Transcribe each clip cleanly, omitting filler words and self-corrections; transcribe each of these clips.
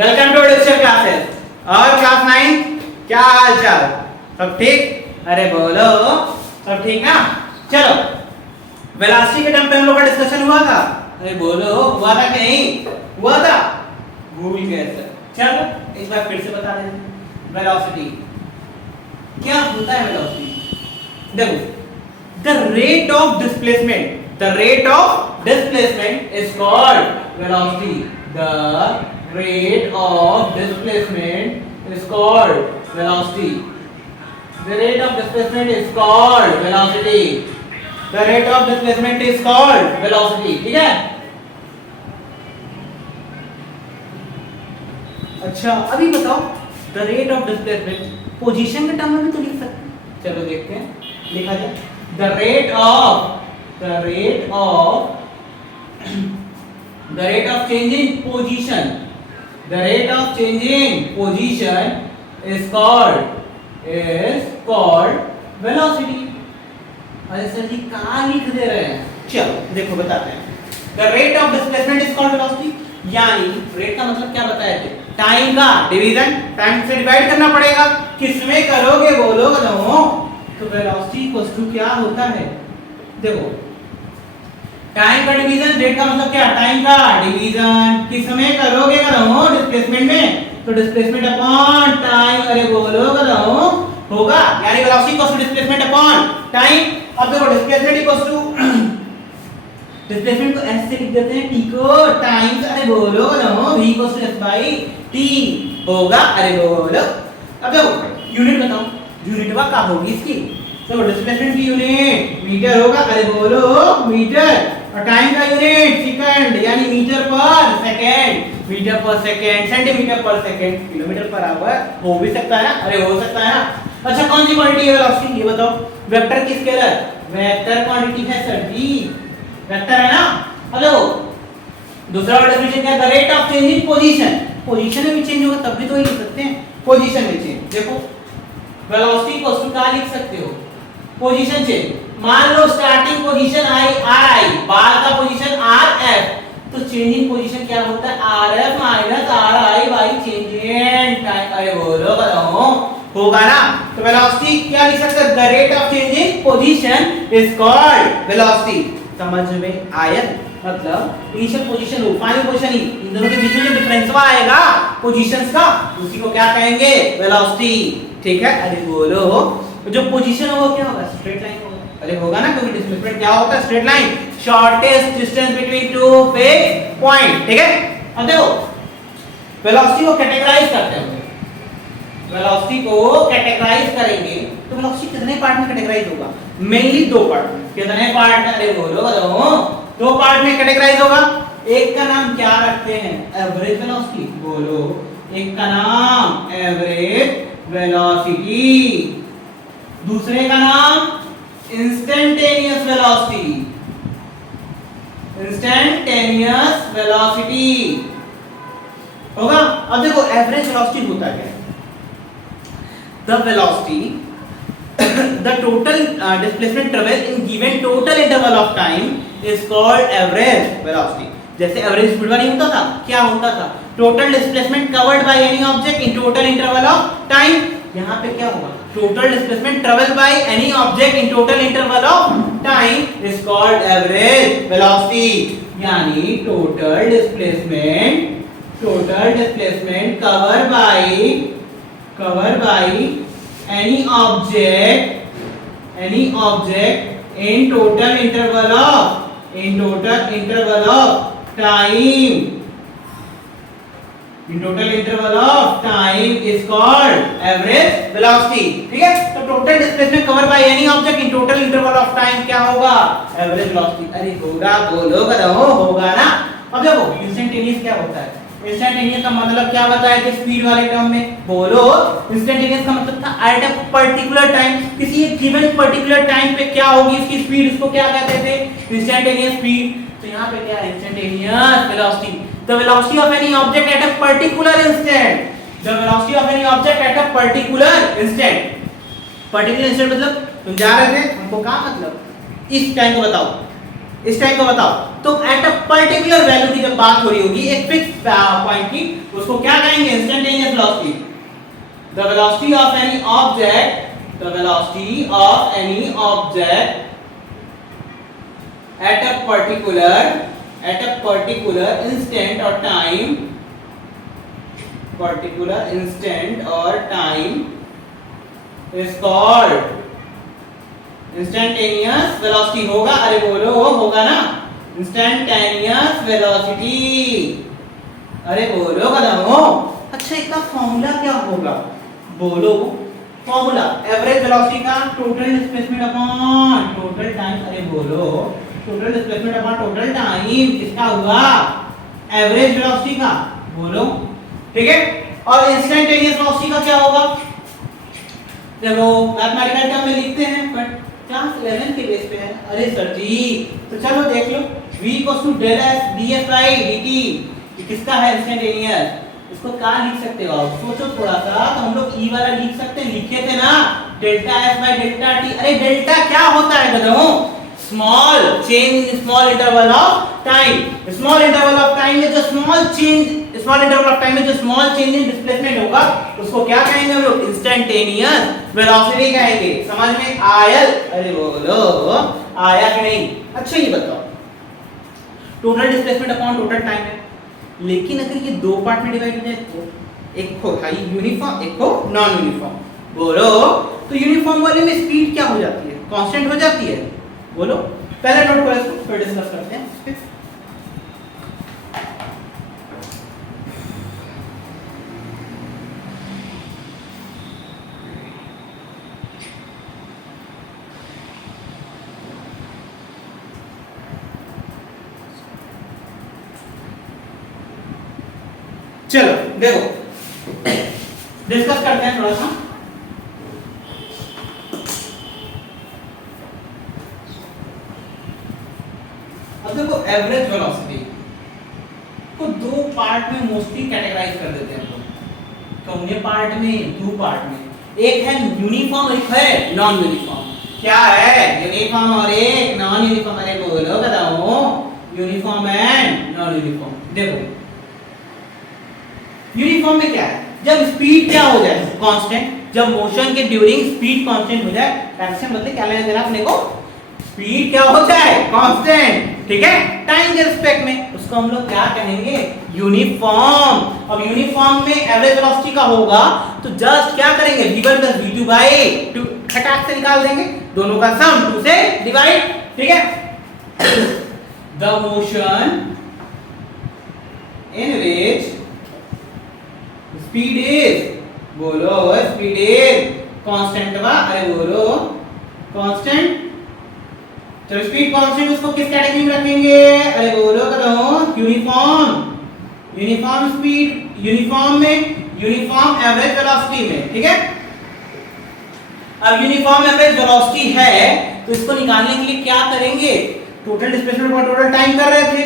Welcome to digital classes. और class 9 क्या हाल चाल? सब ठीक? अरे बोलो सब ठीक ना? चलो वेलोसिटी के टर्म पे हम लोग का डिस्कशन हुआ था। अरे बोलो हुआ था कि नहीं हुआ था? भूल गए सर। चलो एक बार फिर से बता दें वेलोसिटी क्या होता है। वेलोसिटी देखो the rate of displacement is called velocity. The rate of displacement is called velocity. The rate of displacement is called velocity. The rate of displacement is called velocity. ठीक है? अच्छा अभी बताओ the rate of displacement position के term में भी तो लिख सकते हैं। चलो देखते हैं लिखा जाए the rate of changing position is called velocity. अरे सर जी कहाँ लिख दे रहे हैं? चलो देखो बताते हैं the rate of displacement is called velocity। यानी रेट का मतलब क्या बताया थे? टाइम का डिवीजन, टाइम से डिवाइड करना पड़ेगा। किसमें करोगे बोलो तो वेलोसिटी इक्वल्स टू क्या होता है? देखो टाइम का डिवीजन, रेट का मतलब क्या? टाइम का डिवीजन किसमें करोगे डिस्प्लेसमेंट में, तो डिस्प्लेसमेंट अपॉन टाइम। अरे बोलो होगा, यानी velocity equals to displacement upon time. अब देखो डिस्प्लेसमेंट इक्वल्स टू डिस्प्लेसमेंट को ऐसे लिख देते हैं t को टाइम्स। अरे बोलो v equals to s by t होगा। अरे बोलो अब देखो यूनिट बताओ, यूनिट क्या होगी इसकी? तो डिस्प्लेसमेंट की यूनिट मीटर होगा। अरे बोलो मीटर, और टाइम का यूनिट सेकंड, यानी मीटर पर सेकंड, सेंटीमीटर पर सेकंड, किलोमीटर पर आवर हो भी सकता है ना? अरे हो सकता है ना। अच्छा कौन सी क्वांटिटी है वेलोसिटी ये बताओ? वेक्टर की स्केलर, वेक्टर क्वांटिटी है सर जी, वेक्टर है ना। अब देखो दूसरा वाला डेफिनेशन क्या है? The rate of change in position में भी चेंज होगा तब भी तो ये लिख सकते हैं पोजीशन में चेंज। देखो वेलोसिटी को क्या लिख सकते हो? Position change. मान लो स्टार्टिंग पोजीशन आई, बाल का पोजीशन rf, तो चेंज इन पोजीशन क्या होता है? rf minus ri by change in time. अरे बोलो होगा ना। तो वेलोसिटी क्या लिख सकते हैं? The rate of change in position is called velocity. समझ में आया? मतलब इनिशियल पोजीशन हो, फाइनल पोजीशन ही, इन दोनों के बीच में जो डिफरेंस आएगा पोजीशंस का, उसी को क्या कहेंगे? वेलोसिटी। ठीक है? अरे बोलो जो पोजीशन होगा क्या होगा? स्ट्रेट लाइन होगा। अरे होगा ना, क्योंकि डिस्प्लेसमेंट क्या होता है? Straight line, shortest distance between two fixed point. ठीक है? अब देखो वेलोसिटी को कैटेगराइज करते हैं। वेलोसिटी को कैटेगराइज करेंगे तो वेलोसिटी कितने पार्ट में कैटेगराइज होगा? मेनली दो पार्ट में। कितने पार्ट में? अरे बोलो दो पार्ट में कैटेगराइज होगा। एक का नाम क्या रखते हैं? Average velocity. बोलो एक का नाम एवरेज वेलोसिटी, दूसरे का नाम इंस्टेंटेनियस वेलोसिटी। इंस्टेंटेनियस वेलोसिटी होगा। अब देखो एवरेज वेलोसिटी होता क्या है? The velocity the total displacement travel in given total interval of time is called average velocity। जैसे एवरेज स्पीड नहीं होता था, क्या होता था? Total displacement covered by any object in total interval of time. यहाँ पे क्या होगा? Total displacement travel by any object in total interval of time is called average velocity. यानी total displacement cover by any object in total interval of time is called average velocity। ठीक है? तो total displacement cover bye any object in total interval of time क्या होगा? Average velocity. अरे होगा, बोलो होगा ना। अब देखो इंस्टेंटेनियस क्या होता है? इंस्टेंटेनियस का मतलब क्या बताया थे स्पीड वाले टर्म में? बोलो इंस्टेंटेनियस का मतलब था एट अ पर्टिकुलर टाइम, किसी एक गिवन पर्टिकुलर टाइम पे क्या होगी इसकी स्पीड, इसको क्या कहते थे? Instantaneous speed. तो यहाँ पे क्या है? Instantaneous velocity. The velocity of any object at a particular instant. The velocity of any object at a particular instant. Particular instant मतलब तुम जा रहे थे, हमको क्या मतलब? इस टाइम को बताओ, इस टाइम को बताओ। तो एट अ पर्टिकुलर वैल्यू की जब बात हो रही होगी एक फिक्स पॉइंट की, उसको क्या कहेंगे? Instantaneous velocity. The velocity of any object, the velocity of any object at a particular instant or time, particular instant or time is called instantaneous velocity। होगा? अरे बोलो, होगा ना? instantaneous velocity, अरे बोलो कदमों। अच्छा, इसका फॉर्मूला क्या होगा? बोलो फॉर्मूला। एवरेज वेलोसिटी का total displacement upon total time, अरे बोलो total displacement upon total time किसका हुआ? एवरेज वेलोसिटी का। बोलो, ठीक है। और इंस्टेंटेनियस वेलोसिटी का क्या होगा? देखो मैथमेटिकल टर्म में लिखते हैं बट क्लास 11 के बेस पे है। अरे सर जी, तो चलो देख लो, v del s df by dt, ये किसका है? इंस्टेंटेनियस। इसको क्या लिख सकते हो आप? सोचो थोड़ा सा, तो हम लोग e वाला लिख सकते हैं, लिखे थे ना, delta s by delta t। अरे डेल्टा क्या होता है गधों? Small change in small interval of time. Small interval of time में जो स्मॉल इंटरवल ऑफ टाइम में जो स्मॉल चेंज इन डिस्प्लेसमेंट होगा उसको क्या कहेंगे हम लोग? इंस्टेंटेनियस वेलोसिटी कहेंगे। समझ में आयल? अरे बोलो, आया कि नहीं? अच्छा ये बताओ, total displacement upon total time है, लेकिन अगर ये दो पार्ट में डिवाइड हो जाए तो एक को हाई यूनिफॉर्म, एक को नॉन यूनिफॉर्म। बोलो, तो यूनिफॉर्म वाले में स्पीड क्या हो जाती है? कांस्टेंट हो जाती है। बोलो, पहले नोट करो इसको, फिर डिस्कस करते हैं इस पे। चलो देखो, डिस्कस करते हैं थोड़ा सा। अब देखो, एवरेज वेलोसिटी को दो पार्ट में मोस्टली कैटेगराइज कर देते हैं हम लोग। कौने पार्ट में? दो पार्ट में। एक है यूनिफॉर्म, एक है नॉन यूनिफॉर्म। क्या है? यूनिफॉर्म और एक नॉन यूनिफॉर्म। अरे बोलो बताओ, यूनिफॉर्म एंड नॉन यूनिफॉर्म। देखो यूनिफॉर्म में क्या है? जब स्पीड क्या हो जाए? कांस्टेंट। जब मोशन के ड्यूरिंग स्पीड कांस्टेंट हो जाए, डायरेक्शन बदले, क्या लेना देना अपने को? स्पीड क्या हो जाए? कांस्टेंट, ठीक है, टाइम के रिस्पेक्ट में, उसको हम लोग क्या कहेंगे? यूनिफॉर्म। अब यूनिफॉर्म में एवरेज वेलोसिटी का होगा तो जस्ट क्या करेंगे? v1 + v2 बाय 2 खटाक से निकाल देंगे, दोनों का सम 2 से डिवाइड, ठीक है। The motion in which speed is, बोलो स्पीड इज कांस्टेंट वा, अरे बोलो कांस्टेंट। तो स्पीड कांस्टेंट उसको किस कैटेगरी में रखेंगे? अरे बोलो करो, यूनिफॉर्म। यूनिफॉर्म स्पीड, यूनिफॉर्म में, यूनिफॉर्म एवरेज वेलोसिटी में, ठीक है। अब यूनिफॉर्म एवरेज वेलोसिटी है तो इसको निकालने के लिए क्या करेंगे? टोटल डिस्प्लेसमेंट और टोटल टाइम कर रहे थे।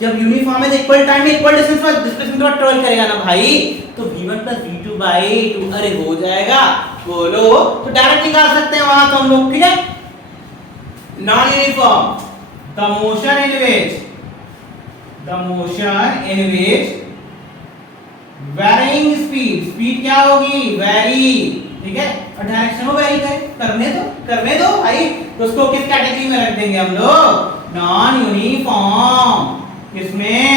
जब यूनिफॉर्म है तो इक्वल टाइम में इक्वल डिस्टेंस पर डिस्प्लेसमेंट पर ट्रेवल करेगा ना भाई, तो v1 + v2 बाय 2, अरे हो जाएगा। बोलो, तो डायरेक्ट निकाल सकते हैं वहां तो हम लोग, ठीक है। Non uniform, the motion in which varying speed, speed क्या होगी? वेरी, ठीक है, और डायरेक्शन को वेरी करने दो भाई, तो उसको किस कैटेगरी में रख देंगे हम लोग? Non uniform. किसमें?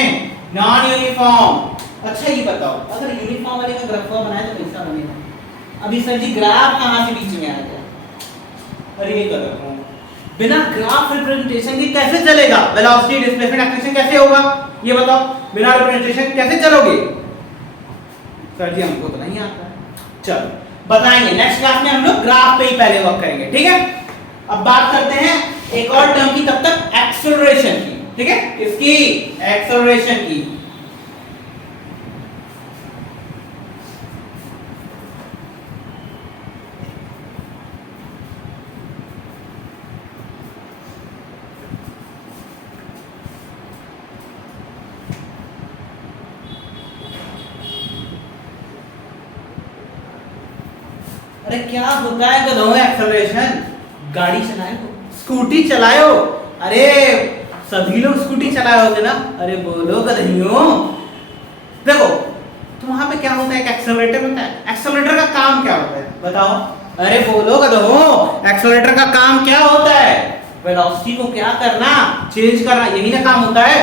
Non uniform. अच्छा ये बताओ, अगर यूनिफॉर्म वाले का ग्राफ बनाए तो कैसा बनेगा? अभी सर जी ग्राफ कहां से बीच में आ गया? अरे ये कर रहा हूं, बिना ग्राफ रिप्रेजेंटेशन के कैसे चलेगा? वेलोसिटी, डिस्प्लेसमेंट, एक्सेलरेशन कैसे होगा? ये बताओ, बिना रिप्रेजेंटेशन कैसे चलोगे? सर जी हमको तो नहीं आता। चलो बताएंगे, नेक्स्ट क्लास में हम लोग ग्राफ पे ही पहले वर्क करेंगे, ठीक है। अब बात करते हैं एक और टर्म की, तब तक एक्सेलरेशन की, ठीक है। इसकी एक्सेलरेशन की। अरे क्या होता है एक्सेलरेशन? गाड़ी चलाए हो, स्कूटी चलाए हो, अरे सभी लोग स्कूटी चलाए होगे ना, अरे बोलो गधइयों। देखो तो वहां पे क्या होता है, एक एक्सेलरेटर होता है। एक्सेलरेटर का काम क्या होता है बताओ, अरे बोलो गधो, एक्सेलरेटर का काम क्या होता है, वेलोसिटी को क्या करना, चेंज करना, यही ना काम होता है।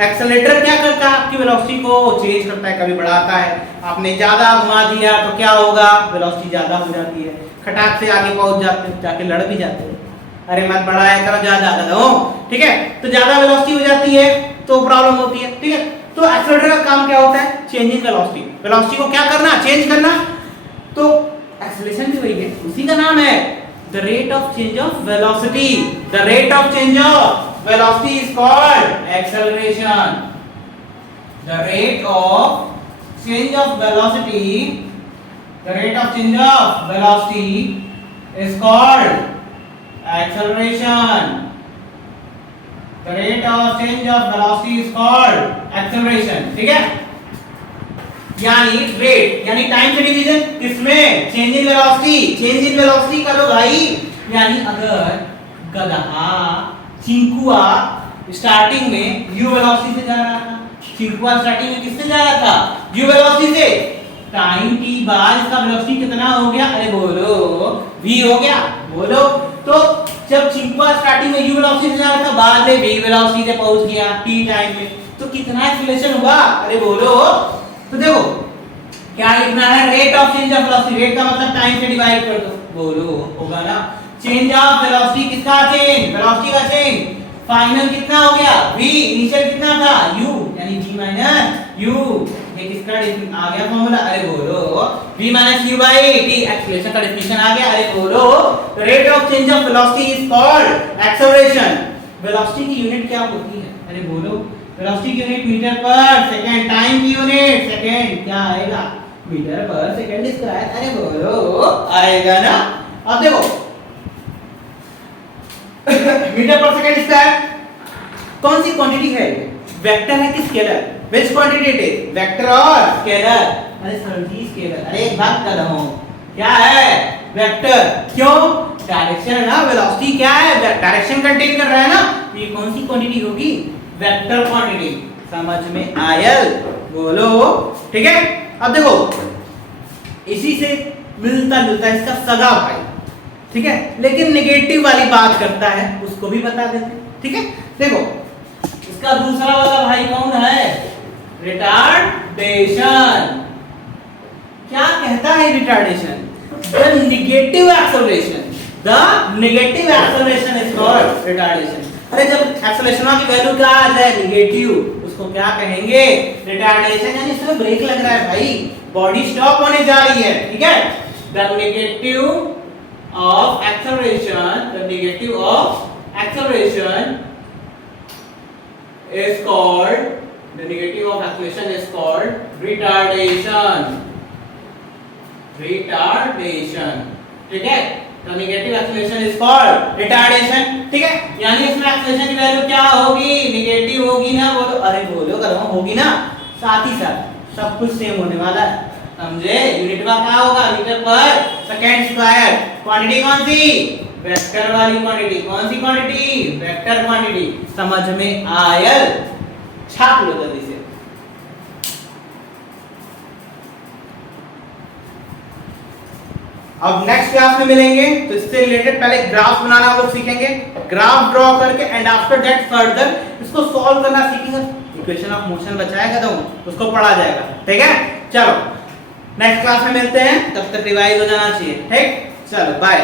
एक्सेलरेटर क्या करता है, आपकी वेलोसिटी को चेंज करता है, कभी बढ़ाता है। आपने ज्यादा घुमा दिया तो क्या होगा, वेलोसिटी ज्यादा हो जाती है, खटाक से आगे पहुंच जाते, जाके लड़ भी जाते हो। अरे मत बढ़ाया करो ज्यादा गधो, ठीक है। तो ज्यादा वेलोसिटी हो जाती है तो प्रॉब्लम होती है, ठीक है। तो एक्सेलरेटर का काम क्या होता है, चेंज इन वेलोसिटी, वेलोसिटी को क्या करना, चेंज करना। तो एक्सेलरेशन भी वही है, उसी का नाम है the rate of change of velocity. The rate of change of velocity is called acceleration. The rate of change of velocity, the rate of change of velocity is called acceleration. The rate of change of velocity is called acceleration, ठीक है। यानी rate यानी time से division किसमें, change in velocity, change in velocity करो भाई। यानी अगर गधा चिंकुआ स्टार्टिंग में u वेलोसिटी से जा रहा था, चिंकुआ स्टार्टिंग में किससे जा रहा था, u वेलोसिटी से, टाइम t बाद इसका वेलोसिटी कितना हो गया, अरे बोलो v हो गया, बोलो। तो जब चिंकुआ स्टार्टिंग में u वेलोसिटी से जा रहा था, बाद में v वेलोसिटी से पहुंच गया t टाइम में, तो कितना एक्सेलरेशन हुआ, अरे बोलो। तो देखो क्या लिखना है, rate of change of velocity, rate का मतलब टाइम से डिवाइड कर दो, बोलो होगा ना। चेंज ऑफ वेलोसिटी किसका चेंज, वेलोसिटी का चेंज, फाइनल कितना हो गया v, इनिशियल कितना था u, यानी v माइनस u, ये किसका आ गया फॉर्मूला, अरे बोलो v minus u by t, acceleration का डेफिनेशन आ गया, अरे बोलो। Rate of change of velocity is called acceleration. Velocity की यूनिट क्या होती है, अरे बोलो, वेलोसिटी की यूनिट मीटर पर सेकंड, टाइम की यूनिट सेकंड, क्या आएगा, मीटर पर सेकंड स्क्वायर, अरे बोलो आएगा ना। अब देखो मीटर पर सेकंड स्क्वायर कौन सी क्वांटिटी है, वेक्टर है कि scalar, which quantity it is, vector और स्केलर, अरे सर जी स्केलर, अरे एक बात कर रहा हूं, क्या है, वेक्टर, क्यों, डायरेक्शन है ना, वेलोसिटी क्या है, डायरेक्शन कंटेन कर रहा है ना, तो ये कौन सी क्वांटिटी होगी, वेक्टर क्वांटिटी, समझ में आयल, बोलो, ठीक है। अब देखो इसी से मिलता जुलता इसका सगा भाई, ठीक है, लेकिन नेगेटिव वाली बात करता है, उसको भी बता देते, ठीक है। देखो इसका दूसरा वाला भाई कौन है, रिटार्डेशन। क्या कहता है retardation, the negative acceleration, the negative acceleration is called retardation. अरे जब एक्सेलरेशन की वैल्यू क्या आ जाए नेगेटिव, उसको क्या कहेंगे, रिटार्डेशन, यानी इसमें ब्रेक लग रहा है भाई, बॉडी स्टॉप होने जा रही है, ठीक है। The negative of acceleration, the negative of acceleration is called, the negative of acceleration is called retardation, retardation, ठीक है। the negative acceleration is called retardation, ठीक है। यानी इसमें acceleration की वैल्यू क्या होगी, नेगेटिव होगी ना, बोलो, अरे बोलो करो, होगी ना, साथ ही साथ सब कुछ सेम होने वाला है, समझे। यूनिट का क्या होगा, मीटर पर सेकंड स्क्वायर, क्वांटिटी कौन सी, वेक्टर वाली क्वांटिटी, कौन सी क्वांटिटी, वेक्टर क्वांटिटी, समझ में आयल, छाप लो जल्दी से। अब नेक्स्ट क्लास में मिलेंगे तो इससे रिलेटेड पहले ग्राफ बनाना हम लोग सीखेंगे, ग्राफ ड्रॉ करके एंड आफ्टर दैट फर्दर इसको सॉल्व करना सीखेंगे। इक्वेशन ऑफ मोशन बचाएगा तो उसको पढ़ा जाएगा, ठीक है। चलो नेक्स्ट क्लास में मिलते हैं, तब तक रिवाइज हो जाना चाहिए, ठीक, चलो बाय।